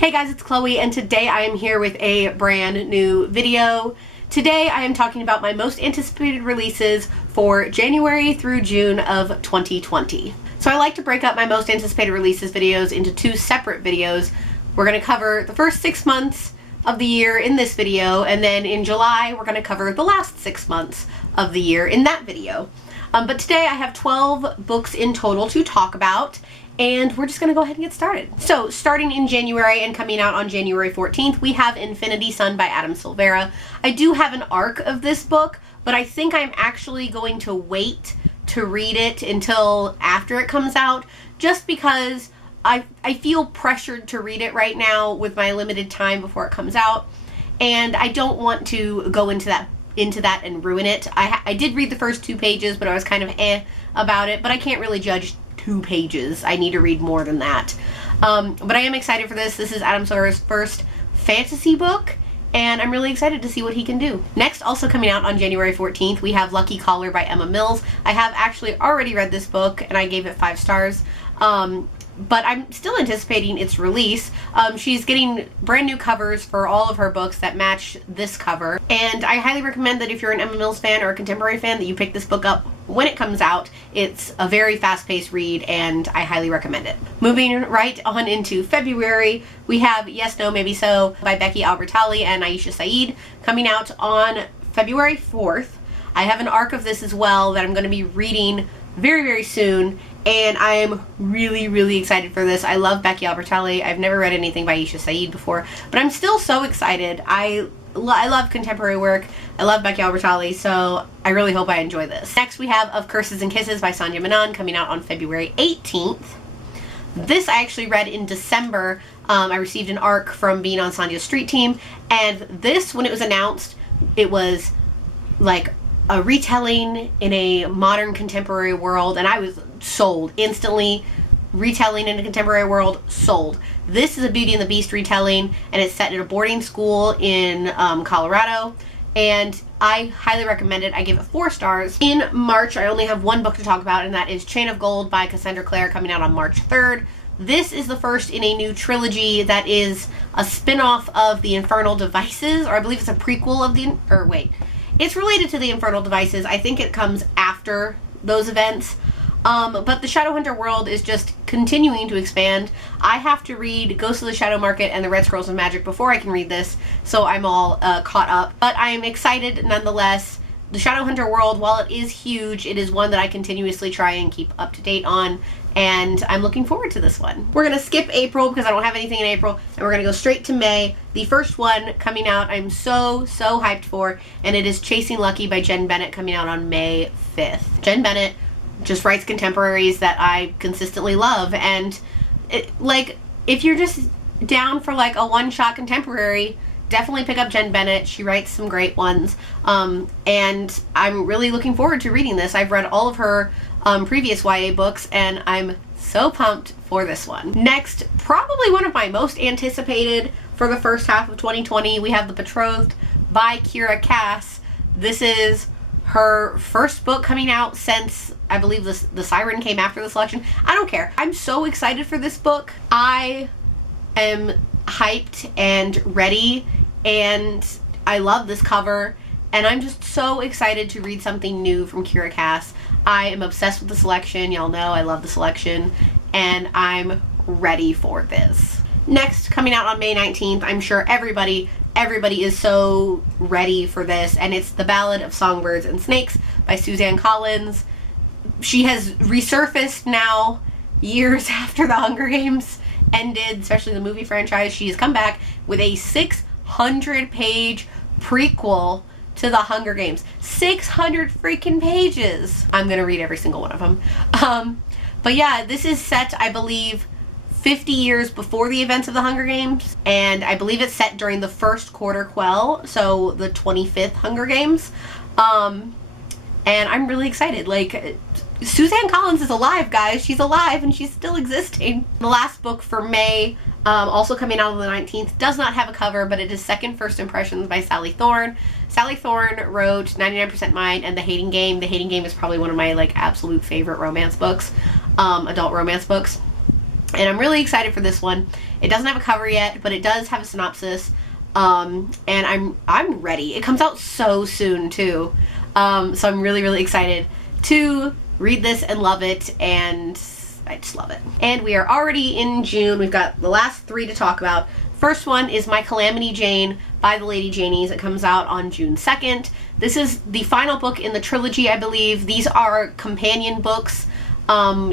Hey guys, it's Chloe, and today I am here with a brand new video. Today I am talking about my most anticipated releases for January through June of 2020. So I like to break up my most anticipated releases videos into two separate videos. We're going to cover the first 6 months of the year in this video, and then in July we're going to cover the last 6 months of the year in that video. But today I have 12 books in total to talk about, and we're just going to go ahead and get started. So starting in January and coming out on January 14th, we have Infinity Sun by Adam Silvera. I do have an arc of this book, but I think I'm actually going to wait to read it until after it comes out, just because I feel pressured to read it right now with my limited time before it comes out, and I don't want to go into that and ruin it. I did read the first 2 pages, but I was kind of about it, but I can't really judge 2 pages. I need to read more than that. But I am excited for this. This is Adam Silvera's first fantasy book, and I'm really excited to see what he can do. Next, also coming out on January 14th, we have Lucky Caller by Emma Mills. I have actually already read this book, and I gave it 5 stars. But I'm still anticipating its release. She's getting brand new covers for all of her books that match this cover, and I highly recommend that if you're an Emma Mills fan or a contemporary fan, that you pick this book up when it comes out. It's a very fast-paced read, and I highly recommend it. Moving right on into February, we have Yes, No, Maybe So by Becky Albertalli and Aisha Saeed, coming out on February 4th. I have an arc of this as well that I'm going to be reading very, very soon, and I am really, really excited for this. I love Becky Albertalli. I've never read anything by Aisha Saeed before, but I'm still so excited. I love contemporary work. I love Becky Albertalli, so I really hope I enjoy this. Next, we have Of Curses and Kisses by Sanya Menon, coming out on February 18th. This I actually read in December. I received an arc from being on Sanya's street team, and this, when it was announced, it was like a retelling in a modern contemporary world, and I was sold instantly. Retelling in a contemporary world, sold. This is a Beauty and the Beast retelling, and it's set in a boarding school in Colorado, and I highly recommend it. I give it 4 stars. In March, I only have 1 book to talk about, and that is Chain of Gold by Cassandra Clare, coming out on March 3rd. This is the first in a new trilogy that is a spin-off of The Infernal Devices, or I believe it's a prequel of it's related to The Infernal Devices. I think it comes after those events. But the Shadowhunter world is just continuing to expand. I have to read Ghost of the Shadow Market and the Red Scrolls of Magic before I can read this, so I'm all caught up. But I am excited nonetheless. The Shadowhunter world, while it is huge, it is one that I continuously try and keep up to date on, and I'm looking forward to this one. We're going to skip April because I don't have anything in April, and we're going to go straight to May. The first one coming out I'm so hyped for, and it is Chasing Lucky by Jen Bennett, coming out on May 5th. Jen Bennett just writes contemporaries that I consistently love, and if you're just down for like a one-shot contemporary, definitely pick up Jen Bennett. She writes some great ones, and I'm really looking forward to reading this. I've read all of her previous YA books, and I'm so pumped for this one. Next, probably one of my most anticipated for the first half of 2020, we have The Betrothed by Kiera Cass. This is her first book coming out since, I believe, the Siren came after the selection. I don't care. I'm so excited for this book. I am hyped and ready, and I love this cover, and I'm just so excited to read something new from Kiera Cass. I am obsessed with the selection. Y'all know I love the selection, and I'm ready for this. Next, coming out on May 19th, I'm sure everybody is so ready for this, and it's The Ballad of Songbirds and Snakes by Suzanne Collins. She has resurfaced now, years after the Hunger Games ended, especially the movie franchise. She has come back with a 600-page prequel to the Hunger Games. 600 freaking pages! I'm gonna read every single one of them. But yeah, this is set, I believe, 50 years before the events of the Hunger Games, and I believe it's set during the first quarter quell, so the 25th Hunger Games. And I'm really excited. Like, Suzanne Collins is alive, guys. She's alive, and she's still existing. The last book for May, also coming out on the 19th, does not have a cover, but it is Second First Impressions by Sally Thorne. Sally Thorne wrote 99% Mine and The Hating Game. The Hating Game is probably one of my absolute favorite romance books, adult romance books. And I'm really excited for this one. It doesn't have a cover yet, but it does have a synopsis. And I'm ready. It comes out so soon too. So I'm really, really excited to read this and love it, and I just love it. And we are already in June. We've got the last 3 to talk about. First one is My Calamity Jane by the Lady Janies. It comes out on June 2nd. This is the final book in the trilogy, I believe. These are companion books,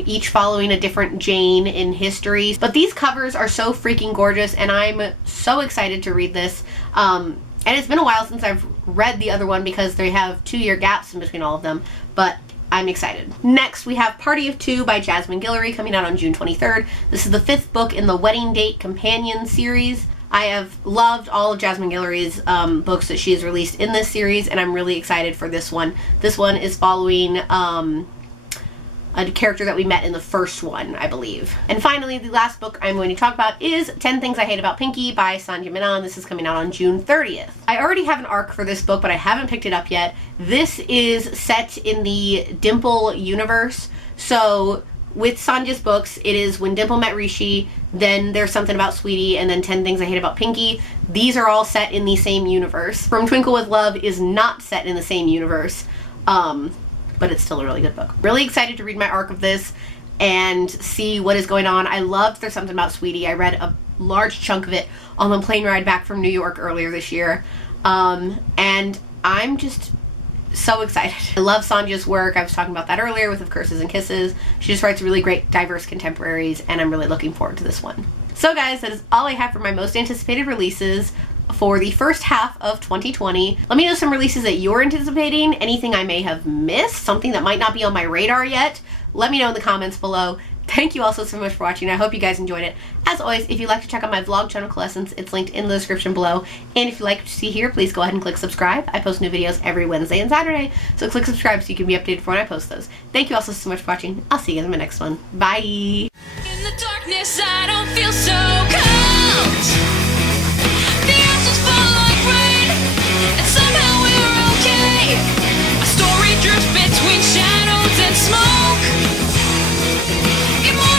each following a different Jane in history. But these covers are so freaking gorgeous, and I'm so excited to read this. And it's been a while since I've read the other one because they have 2-year gaps in between all of them, but I'm excited. Next, we have Party of Two by Jasmine Guillory coming out on June 23rd. This is the 5th book in the Wedding Date Companion series. I have loved all of Jasmine Guillory's books that she has released in this series, and I'm really excited for this one. This one is following a character that we met in the first one, I believe. And finally, the last book I'm going to talk about is 10 Things I Hate About Pinky by Sandhya Menon. This is coming out on June 30th. I already have an arc for this book, but I haven't picked it up yet. This is set in the Dimple universe. So with Sandhya's books, it is When Dimple Met Rishi, then There's Something About Sweetie, and then 10 Things I Hate About Pinky. These are all set in the same universe. From Twinkle with Love is not set in the same universe. But it's still a really good book. Really excited to read my arc of this and see what is going on. I loved There's Something About Sweetie. I read a large chunk of it on the plane ride back from New York earlier this year. And I'm just so excited. I love Sandhya's work. I was talking about that earlier with Of Curses and Kisses. She just writes really great, diverse contemporaries, and I'm really looking forward to this one. So guys, that is all I have for my most anticipated releases for the first half of 2020. Let me know some releases that you're anticipating, anything I may have missed, something that might not be on my radar yet. Let me know in the comments below. Thank you also so much for watching. I hope you guys enjoyed it. As always, if you'd like to check out my vlog channel, Coalescence, it's linked in the description below. And if you like what you see here, please go ahead and click subscribe. I post new videos every Wednesday and Saturday, so click subscribe so you can be updated for when I post those. Thank you also so much for watching. I'll see you guys in my next one. Bye! In the darkness, I don't feel so cold. The ashes fall like rain, and somehow we're okay. A story drifts between shadows and smoke. Immortal